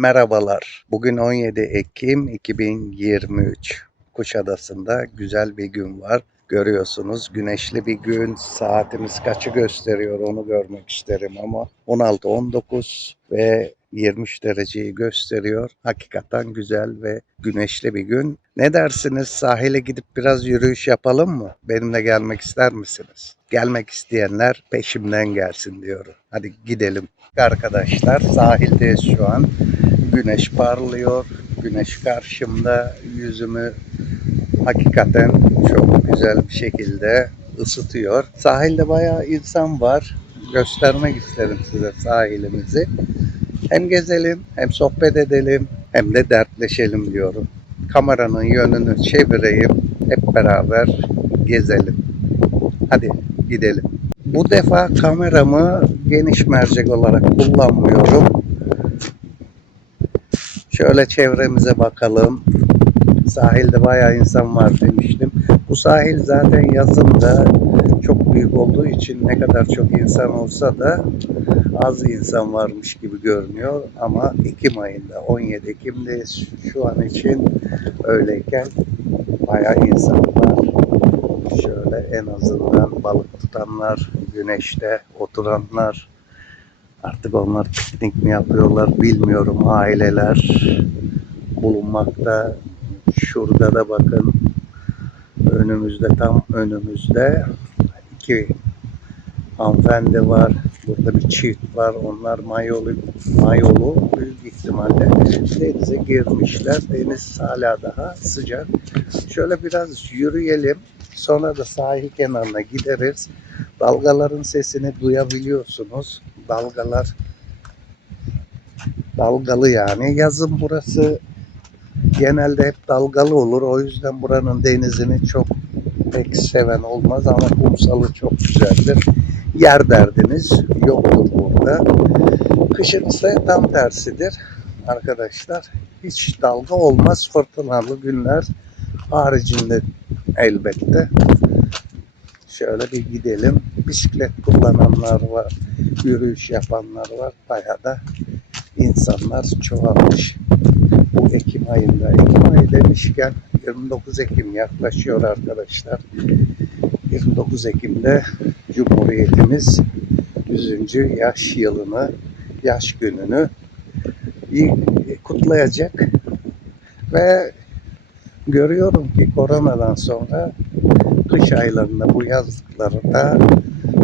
Merhabalar. Bugün 17 Ekim 2023. Kuşadası'nda güzel bir gün var. Görüyorsunuz güneşli bir gün. Saatimiz kaçı gösteriyor onu görmek isterim ama 16-19 ve 23 dereceyi gösteriyor. Hakikaten güzel ve güneşli bir gün. Ne dersiniz sahile gidip biraz yürüyüş yapalım mı? Benimle gelmek ister misiniz? Gelmek isteyenler peşimden gelsin diyorum. Hadi gidelim. Arkadaşlar sahildeyiz şu an. Güneş parlıyor. Güneş karşımda yüzümü hakikaten çok güzel bir şekilde ısıtıyor. Sahilde bayağı insan var. Göstermek isterim size sahilimizi. Hem gezelim, hem sohbet edelim, hem de dertleşelim diyorum. Kameranın yönünü çevireyim, hep beraber gezelim. Hadi gidelim. Bu defa kameramı geniş mercek olarak kullanmıyorum. Şöyle çevremize bakalım. Sahilde bayağı insan var demiştim. Bu sahil zaten yazında çok büyük olduğu için ne kadar çok insan olsa da az insan varmış gibi görünüyor. Ama Ekim ayında 17 Ekim'deyiz şu an için öyleyken bayağı insan var. Şöyle en azından balık tutanlar, güneşte oturanlar, artık onlar piknik mi yapıyorlar bilmiyorum aileler bulunmakta. Şurada da bakın önümüzde tam önümüzde iki hanımefendi var. Burada bir çift var. Onlar mayolu, mayolu büyük ihtimalle denize girmişler. Deniz hala daha sıcak. Şöyle biraz yürüyelim. Sonra da sahil kenarına gideriz. Dalgaların sesini duyabiliyorsunuz. Dalgalar dalgalı yani. Yazın burası genelde hep dalgalı olur. O yüzden buranın denizini çok pek seven olmaz ama kumsalı çok güzeldir. Yer derdiniz yoktur burada. Kışın ise tam tersidir arkadaşlar. Hiç dalga olmaz fırtınalı günler haricinde elbette. Şöyle bir gidelim. Bisiklet kullananlar var, yürüyüş yapanlar var. Bayağı da insanlar çoğalmış. Bu Ekim ayında. Ekim ayı demişken 29 Ekim yaklaşıyor arkadaşlar. 29 Ekim'de Cumhuriyetimiz 100. yaş yılını, yaş gününü kutlayacak. Ve görüyorum ki koronadan sonra kış aylarında bu yazlıklarda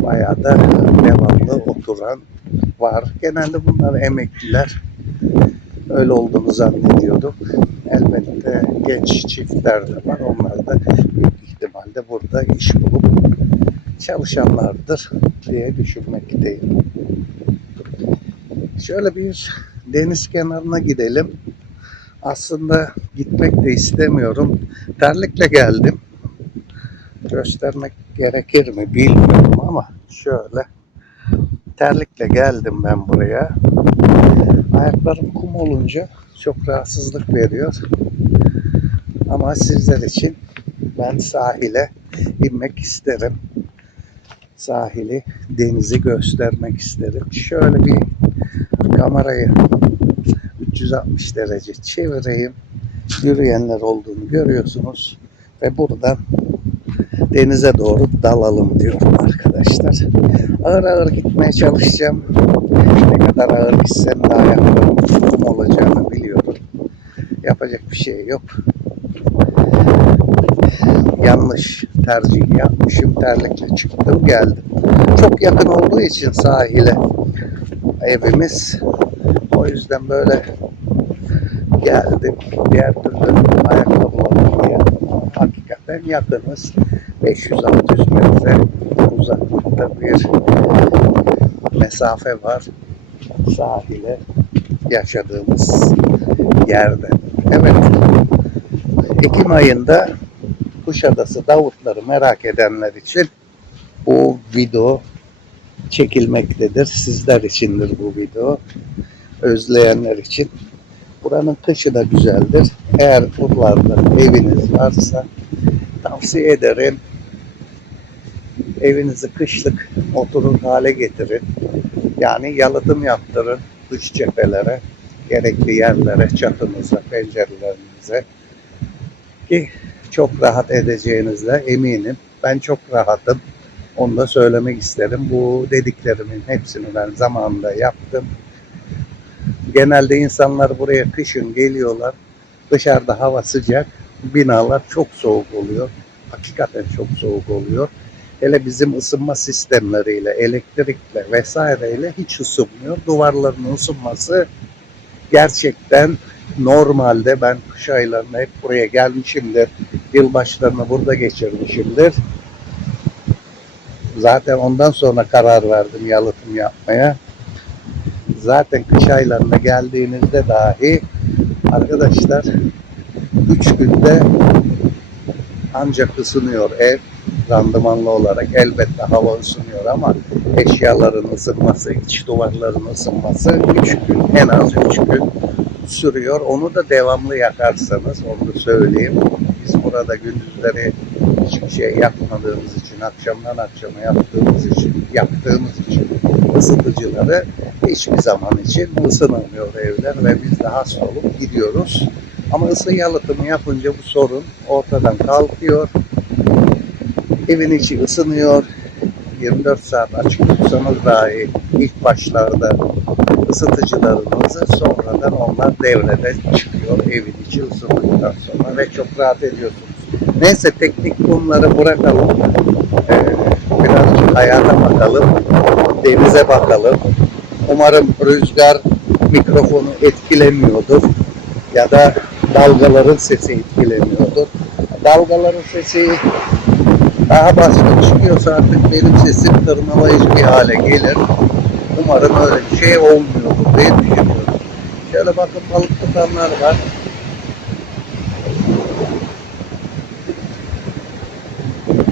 bayağı da devamlı oturan var. Genelde bunlar emekliler. Öyle olduğunu zannediyorduk. Elbette genç çiftler de var. Onlar da büyük ihtimalle burada iş bulup çalışanlardır diye düşünmekteyim. Şöyle bir deniz kenarına gidelim. Aslında gitmek de istemiyorum. Terlikle geldim. Göstermek gerekir mi bilmiyorum ama şöyle terlikle geldim ben buraya. Ayaklarım kum olunca çok rahatsızlık veriyor. Ama sizler için ben sahile inmek isterim. Sahili, denizi göstermek isterim. Şöyle bir kamerayı 360 derece çevireyim. Yürüyenler olduğunu görüyorsunuz. Ve buradan denize doğru dalalım diyorum arkadaşlar. Ağır ağır gitmeye çalışacağım. Ne kadar ağır gitsem daha ayaklarım kum olacağını biliyorum. Yapacak bir şey yok. Yanlış tercih yapmışım. Terlikle çıktım geldim. Çok yakın olduğu için sahile evimiz. O yüzden böyle geldim. Diğer türlü ayakkabı diye hakikaten yakınız. 500-600 metre uzaklıkta bir mesafe var sahile yaşadığımız yerde. Evet, Ekim ayında Kuşadası Davutları merak edenler için bu video çekilmektedir. Sizler içindir bu video. Özleyenler için. Buranın kışı da güzeldir. Eğer buralarda eviniz varsa tavsiye ederim. Evinizi kışlık oturur hale getirin. Yani yalıtım yaptırın dış cephelere. gerekli yerlere, çatımıza, pencerelerinize ki çok rahat edeceğinizde eminim. Ben çok rahatım. Onu da söylemek isterim. Bu dediklerimin hepsini ben zamanında yaptım. Genelde insanlar buraya kışın geliyorlar. Dışarıda hava sıcak. Binalar çok soğuk oluyor. Hakikaten çok soğuk oluyor. Hele bizim ısınma sistemleriyle, elektrikle vesaireyle hiç ısınmıyor. Duvarların ısınması gerçekten normalde ben kış aylarında hep buraya gelmişimdir. Yılbaşlarını burada geçirmişimdir. Zaten ondan sonra karar verdim yalıtım yapmaya. Zaten kış aylarına geldiğinizde dahi arkadaşlar 3 günde ancak ısınıyor ev randımanlı olarak elbette hava ısınıyor ama eşyaların ısınması, iç duvarların ısınması 3 gün en az 3 gün sürüyor. Onu da devamlı yakarsanız onu söyleyeyim. Biz burada gündüzleri hiçbir şey yapmadığımız için, akşamdan akşama yaptığımız için, yaktığımız için ısıtıcıları hiçbir zaman için ısınamıyor evler ve biz de hasta olup gidiyoruz. Ama ısı yalıtımı yapınca bu sorun ortadan kalkıyor. Evin içi ısınıyor. 24 saat açık tutsanız dahi ilk başlarda ısıtıcılarınızı sonradan onlar devrede çıkıyor evin içi ısındıktan sonra ve çok rahat ediyorsunuz. Neyse teknik konuları bırakalım. Ee, birazcık hayata bakalım. Denize bakalım. Umarım rüzgar mikrofonu etkilemiyordur. Ya da dalgaların sesi etkilemiyordur. Dalgaların sesi daha baskın çıkıyorsa artık benim sesim tırmalayıcı bir hale gelir. Umarım öyle şey olmuyordur diye düşünüyorum. Şöyle bakın balık tutanlar var.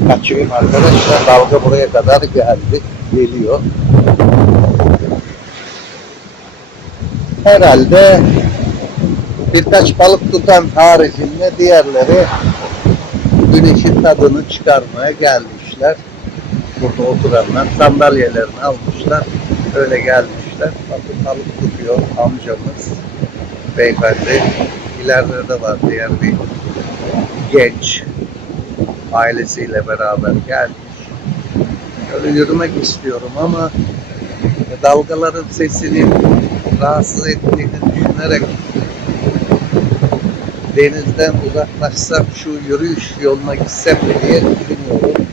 Kaçayım arkadaşlar. Dalga buraya kadar geldi. Geliyor. Herhalde birkaç balık tutan haricinde diğerleri güneşin tadını çıkarmaya gelmişler. Burada oturanlar sandalyelerini almışlar. Öyle gelmişler. Bakın balık tutuyor amcamız. Beyefendi. İleride de var diğer bir genç. Ailesiyle beraber gelmiş. Şöyle yürümek istiyorum ama dalgaların sesini rahatsız ettiğini düşünerek denizden uzaklaşsam şu yürüyüş yoluna gitsem mi diye düşünüyorum.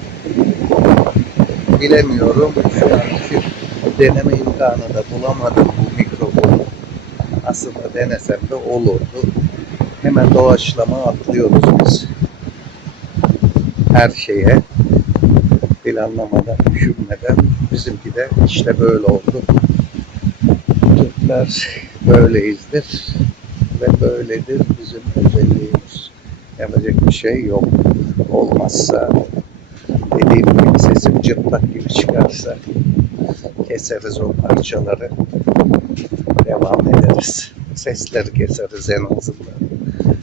Bilemiyorum. Şu an deneme imkanı da bulamadım bu mikrofonu. Aslında denesem de olurdu. Hemen doğaçlama atlıyoruz biz. Her şeye planlamadan, düşünmeden bizimki de işte böyle oldu. Türkler böyleyizdir ve böyledir bizim özelliğimiz. Yapacak bir şey yok. Olmazsa dediğim gibi sesim cırtlak gibi çıkarsa keseriz o parçaları. Devam ederiz. Sesleri keseriz en azından.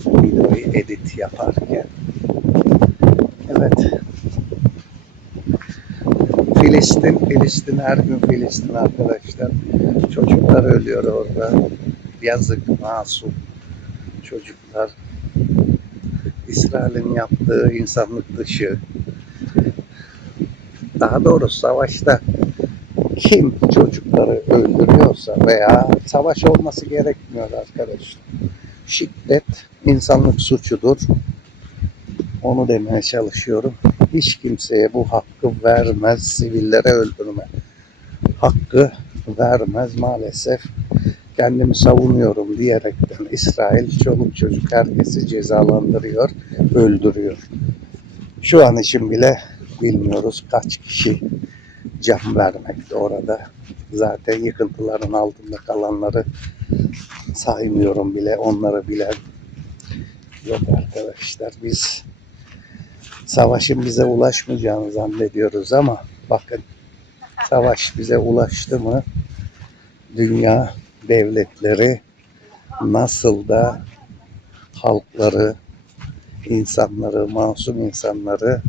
Videoyu edit yaparken. Evet. Filistin, Filistin her gün Filistin arkadaşlar. Çocuklar ölüyor orada. Yazık, masum çocuklar. İsrail'in yaptığı insanlık dışı. Daha doğrusu savaşta kim çocukları öldürüyorsa veya savaş olması gerekmiyor arkadaşlar. Şiddet insanlık suçudur. Onu demeye çalışıyorum. Hiç kimseye bu hakkı vermez. Sivillere öldürme hakkı vermez maalesef. Kendimi savunuyorum diyerekten İsrail çoluk çocuk herkesi cezalandırıyor, öldürüyor. Şu an için bile bilmiyoruz kaç kişi can vermekte orada. Zaten yıkıntıların altında kalanları saymıyorum bile, onları bilen yok arkadaşlar. Biz savaşın bize ulaşmayacağını zannediyoruz ama bakın savaş bize ulaştı mı dünya devletleri nasıl da halkları, insanları, masum insanları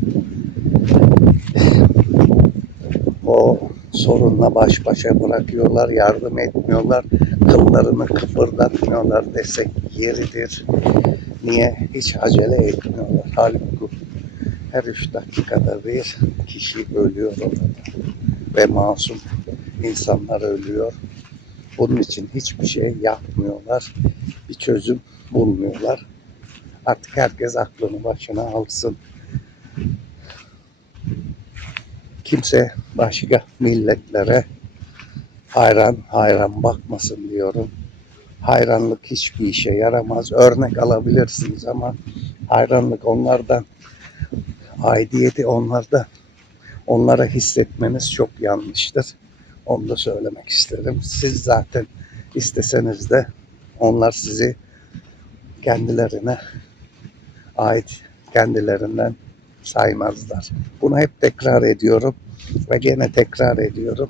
o sorunla baş başa bırakıyorlar, yardım etmiyorlar, kıllarını kıpırdatmıyorlar desek yeridir. Niye? Hiç acele etmiyorlar. Halbuki her üç dakikada bir kişi ölüyor orada ve masum insanlar ölüyor. Bunun için hiçbir şey yapmıyorlar. Bir çözüm bulmuyorlar. Artık herkes aklını başına alsın. Kimse başka milletlere hayran hayran bakmasın diyorum. Hayranlık hiçbir işe yaramaz. Örnek alabilirsiniz ama hayranlık onlardan, aidiyeti onlardan. Onlara hissetmeniz çok yanlıştır. Onu da söylemek isterim. Siz zaten isteseniz de onlar sizi kendilerine ait kendilerinden saymazlar. Bunu hep tekrar ediyorum ve gene tekrar ediyorum.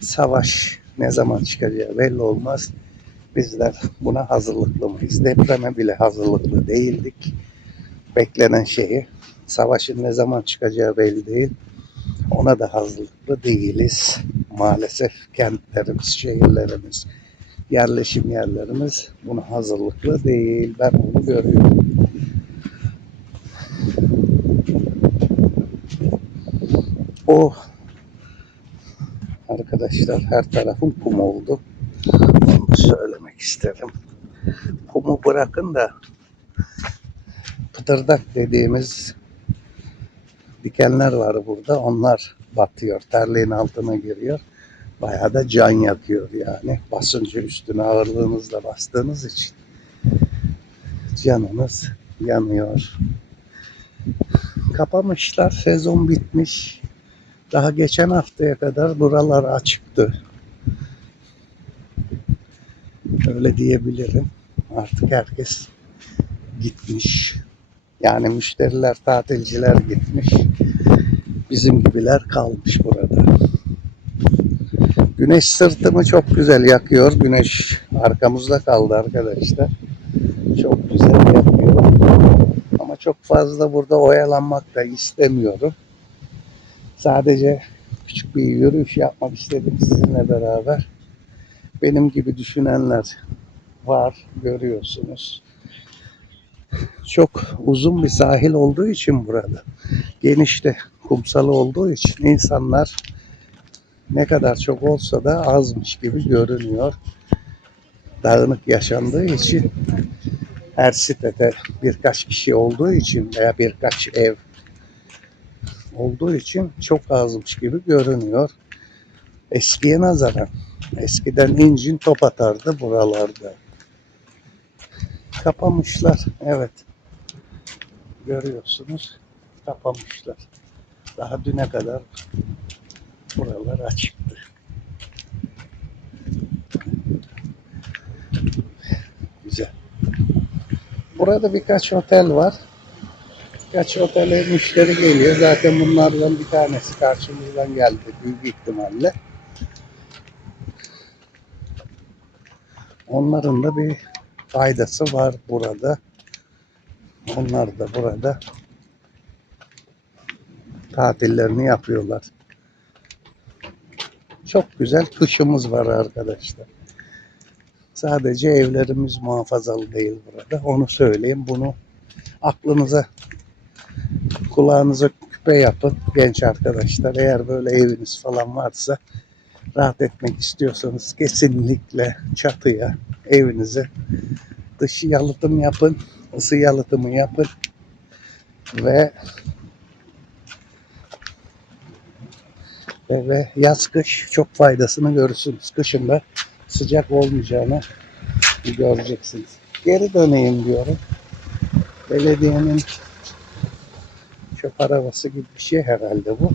Savaş ne zaman çıkacağı belli olmaz. Bizler buna hazırlıklı mıyız? Depreme bile hazırlıklı değildik. Beklenen şeyi savaşın ne zaman çıkacağı belli değil. Ona da hazırlıklı değiliz. Maalesef kentlerimiz, şehirlerimiz, yerleşim yerlerimiz buna hazırlıklı değil. Ben bunu görüyorum. O arkadaşlar her tarafım kum oldu. Onu söylemek isterim. Kumu bırakın da pıtırdak dediğimiz dikenler var burada. Onlar batıyor. Terliğin altına giriyor. Bayağı da can yakıyor yani. Basıncı üstüne ağırlığınızla bastığınız için canınız yanıyor. Kapamışlar. Sezon bitmiş. Daha geçen haftaya kadar buralar açıktı. Öyle diyebilirim. Artık herkes gitmiş. Yani müşteriler, tatilciler gitmiş. Bizim gibiler kalmış burada. Güneş sırtımı çok güzel yakıyor. Güneş arkamızda kaldı arkadaşlar. Çok güzel yakıyor. Ama çok fazla burada oyalanmak da istemiyorum. Sadece küçük bir yürüyüş yapmak istedim sizinle beraber. Benim gibi düşünenler var görüyorsunuz. Çok uzun bir sahil olduğu için burada. Genişte kumsalı olduğu için insanlar ne kadar çok olsa da azmış gibi görünüyor. Dağınık yaşandığı için her sitede birkaç kişi olduğu için veya birkaç ev olduğu için çok azmış gibi görünüyor. Eskiye nazaran. Eskiden incin top atardı buralarda. Kapamışlar. Evet. Görüyorsunuz. Kapamışlar. Daha düne kadar buralar açıktı. Güzel. Burada birkaç otel var. Birkaç otele müşteri geliyor. Zaten bunlardan bir tanesi karşımızdan geldi büyük ihtimalle. Onların da bir faydası var burada. Onlar da burada tatillerini yapıyorlar. Çok güzel kışımız var arkadaşlar. Sadece evlerimiz muhafazalı değil burada. Onu söyleyeyim. Bunu aklınıza kulağınıza küpe yapın genç arkadaşlar. Eğer böyle eviniz falan varsa rahat etmek istiyorsanız kesinlikle çatıya evinize dışı yalıtım yapın, ısı yalıtımı yapın ve ve, yaz kış çok faydasını görürsünüz. Kışında sıcak olmayacağını göreceksiniz. Geri döneyim diyorum. Belediyenin çöp arabası gibi bir şey herhalde bu.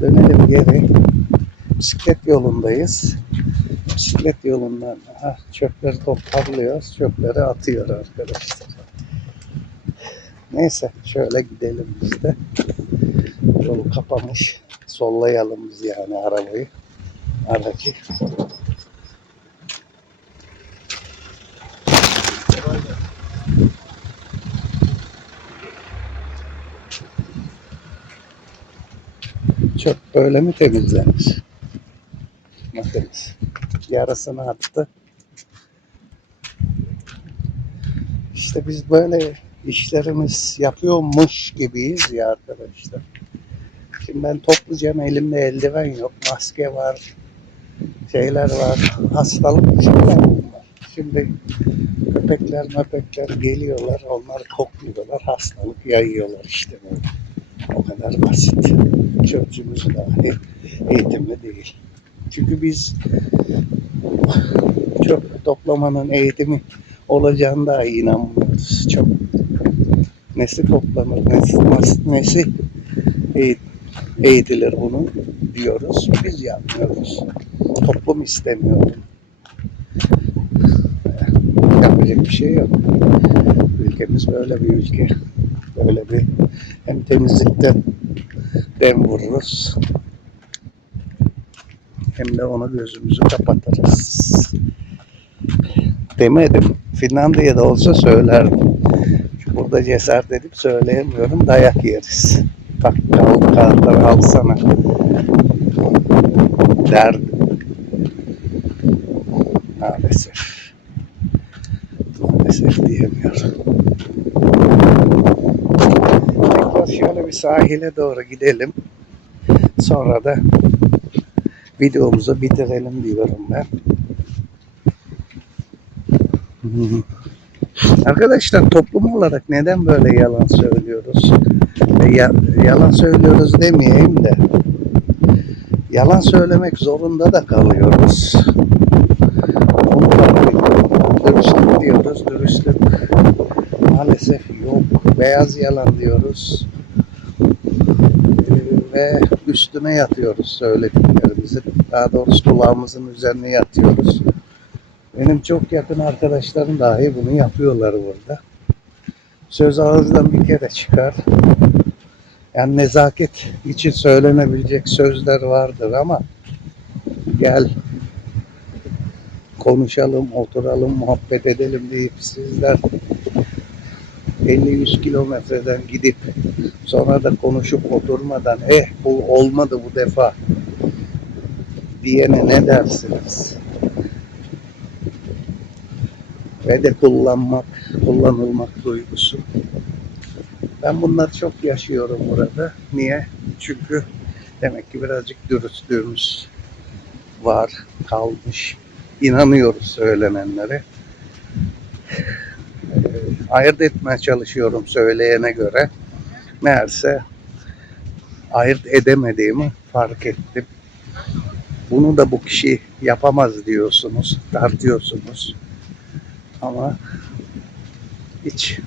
Dönelim geri. Bisiklet yolundayız. Bisiklet yolundan aha, çöpleri toparlıyoruz. Çöpleri atıyor arkadaşlar. Neyse şöyle gidelim biz de. Yolu kapamış. Sollayalım biz yani arabayı. Aracı. Çöp böyle mi temizlenir? Bakınız. Yarısını attı. İşte biz böyle işlerimiz yapıyormuş gibiyiz ya arkadaşlar. Şimdi ben toplayacağım elimde eldiven yok, maske var, şeyler var, hastalık şeyler var. Şimdi köpekler möpekler geliyorlar, onlar kokluyorlar, hastalık yayıyorlar işte böyle. O kadar basit. Çöpçümüz dahi eğitimli değil. Çünkü biz çöp toplamanın eğitimi olacağını da inanmıyoruz. Çok nesi toplanır, nesi, nesi, nesi eğit- eğitilir bunu diyoruz. Biz yapmıyoruz. Toplum istemiyor. Yapacak bir şey yok. Ülkemiz böyle bir ülke. Böyle bir hem temizlikten dem vururuz hem de ona gözümüzü kapatırız. Demedim. Finlandiya'da olsa söylerdim. Burada cesaret edip söyleyemiyorum. Dayak yeriz. Bak kal kağıtları alsana. Derdim. Maalesef. Maalesef diyemiyorum. Tekrar şöyle bir sahile doğru gidelim. Sonra da videomuzu bitirelim diyorum ben. Hmm. Arkadaşlar toplum olarak neden böyle yalan söylüyoruz? E, ya- yalan söylüyoruz demeyeyim de yalan söylemek zorunda da kalıyoruz. Onu. Dürüstlük diyoruz, dürüstlük maalesef yok. Beyaz yalan diyoruz. Ve üstüne yatıyoruz söylediklerimizi. Daha doğrusu kulağımızın üzerine yatıyoruz. Benim çok yakın arkadaşlarım dahi bunu yapıyorlar burada. Söz ağızdan bir kere çıkar. Yani nezaket için söylenebilecek sözler vardır ama gel konuşalım, oturalım, muhabbet edelim deyip sizler 50-100 kilometreden gidip sonra da konuşup oturmadan eh bu olmadı bu defa diyene ne dersiniz? Ve de kullanmak, kullanılmak duygusu. Ben bunları çok yaşıyorum burada. Niye? Çünkü demek ki birazcık dürüstlüğümüz var, kalmış. İnanıyoruz söylenenlere. Ee, ayırt etmeye çalışıyorum söyleyene göre. Meğerse ayırt edemediğimi fark ettim. Bunu da bu kişi yapamaz diyorsunuz, tartıyorsunuz. Ama hiç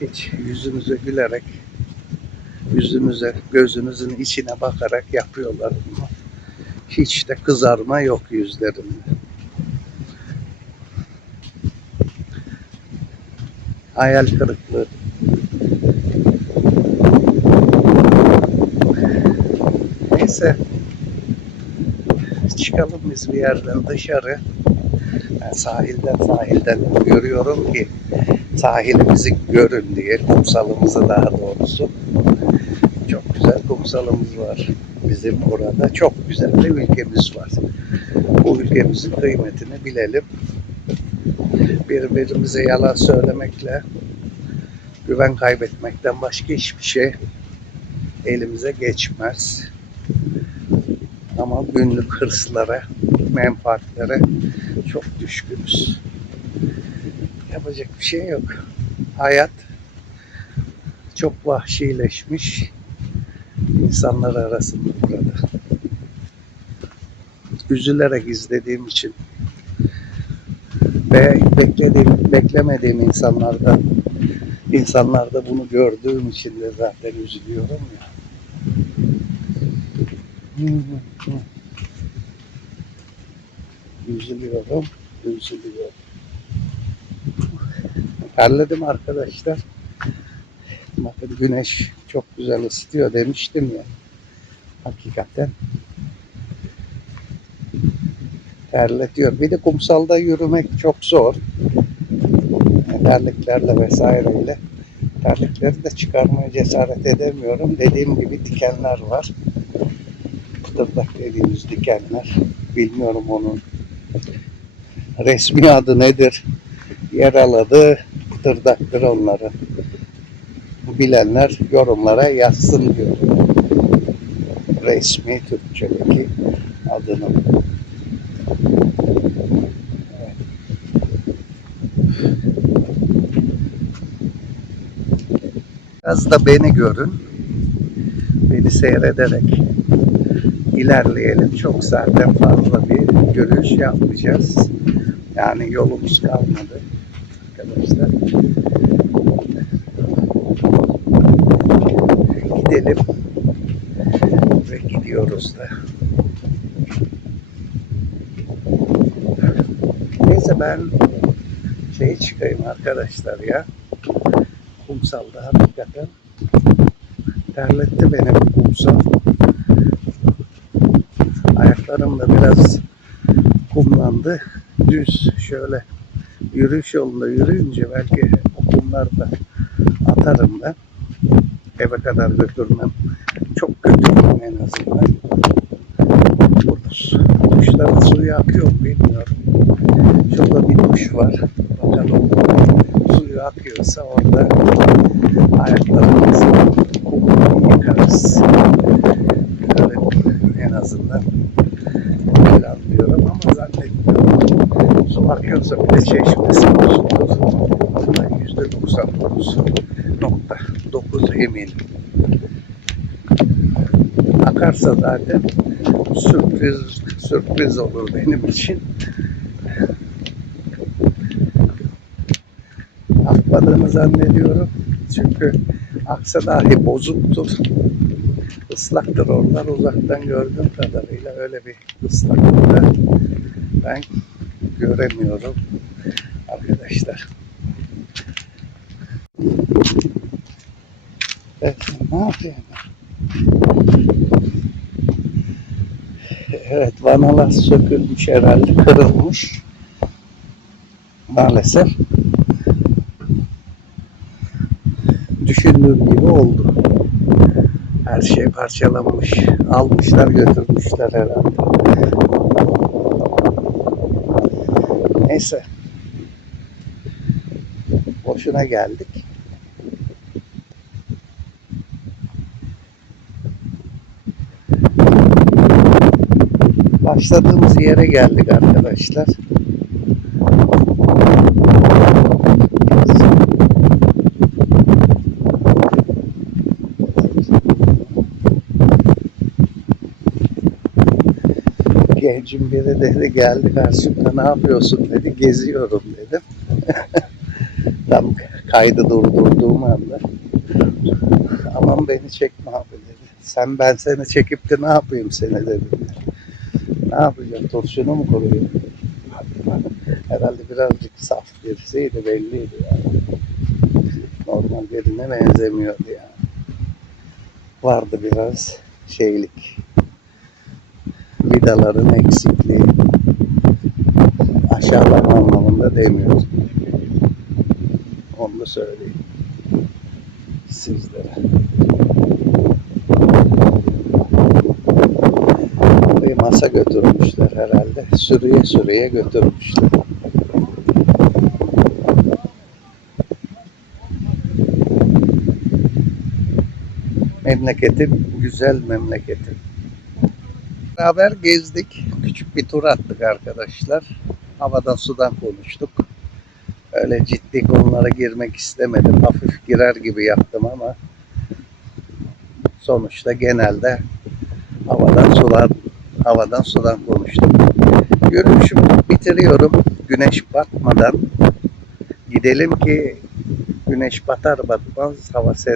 hiç yüzünüze gülerek yüzünüze, gözünüzün içine bakarak yapıyorlar bunu. Hiç de kızarma yok yüzlerinde. Hayal kırıklığı. Neyse. Çıkalım biz bir yerden dışarı. Sahilden sahilden görüyorum ki sahilimizi görün diye kumsalımızı daha doğrusu. Çok güzel kumsalımız var. Bizim orada çok güzel bir ülkemiz var. Bu ülkemizin kıymetini bilelim. Birbirimize yalan söylemekle güven kaybetmekten başka hiçbir şey elimize geçmez. Ama günlük hırslara, menfaatlere çok düşkünüz. Yapacak bir şey yok. Hayat çok vahşileşmiş insanlar arasında burada. Üzülerek izlediğim için ve beklediğim, beklemediğim insanlardan insanlarda bunu gördüğüm için de zaten üzülüyorum ya. Üzülüyorum, üzülüyorum. Terledim arkadaşlar. Bakın güneş çok güzel ısıtıyor demiştim ya. Hakikaten terletiyor. Bir de kumsalda yürümek çok zor. Terliklerle vesaireyle Terlikleri de çıkarmaya cesaret edemiyorum. Dediğim gibi dikenler var. Pıtırdak dediğimiz dikenler. Bilmiyorum onun resmi adı nedir? Yerel adı pıtırdaktır onların. Bilenler yorumlara yazsın diyor. Resmi Türkçedeki adını. Evet. Biraz da beni görün. Beni seyrederek ilerleyelim. Çok zaten fazla bir görüş yapmayacağız. Yani yolumuz kalmadı arkadaşlar. Gidelim ve gidiyoruz da. Neyse ben şey çıkayım arkadaşlar ya. Kumsalda hakikaten terletti beni bu kumsal. Ayaklarım da biraz kumlandı. Düz şöyle yürüyüş yolunda yürüyünce belki o kumları da atarım ben. Eve kadar götürmem. Çok götürmem en azından. Burada kuşların suyu akıyor bilmiyorum. Şurada bir duş var. Bakalım suyu akıyorsa orada ayaklarımızı kumla yıkarız. Öyle en azından planlıyorum ama zannetmiyorum. Su akıyorsa bir de çeşmesi bozulur. Buna yüzde 99.9 eminim. Akarsa zaten sürpriz sürpriz olur benim için. Akmadığını zannediyorum. Çünkü aksa dahi bozuktur. Islaktır onlar uzaktan gördüğüm kadarıyla öyle bir ıslaklıkta ben göremiyorum arkadaşlar. Evet, ne yapayım? Evet, vanalar sökülmüş herhalde, kırılmış. Maalesef düşündüğüm gibi oldu. Her şey parçalanmış. Almışlar götürmüşler herhalde. Neyse. Boşuna geldik. Başladığımız yere geldik arkadaşlar. Gencin biri dedi geldi karşımda ne yapıyorsun dedi geziyorum dedim. Tam kaydı durdurduğum anda. Aman beni çekme abi dedi. Sen ben seni çekip de ne yapayım seni dedim. Ne yapacağım turşunu mu kuruyum? Herhalde birazcık saf birisiydi belliydi yani. Normal birine benzemiyordu yani. Vardı biraz şeylik vidaların eksikliği aşağılama anlamında demiyorum. Onu da söyleyeyim sizlere. Burayı masa götürmüşler herhalde. Sürüye sürüye götürmüşler. Memleketim, güzel memleketim. Beraber gezdik. Küçük bir tur attık arkadaşlar. Havadan sudan konuştuk. Öyle ciddi konulara girmek istemedim. Hafif girer gibi yaptım ama sonuçta genelde havadan sudan havadan sudan konuştuk. Yürüyüşümü bitiriyorum. Güneş batmadan gidelim ki güneş batar batmaz hava serin.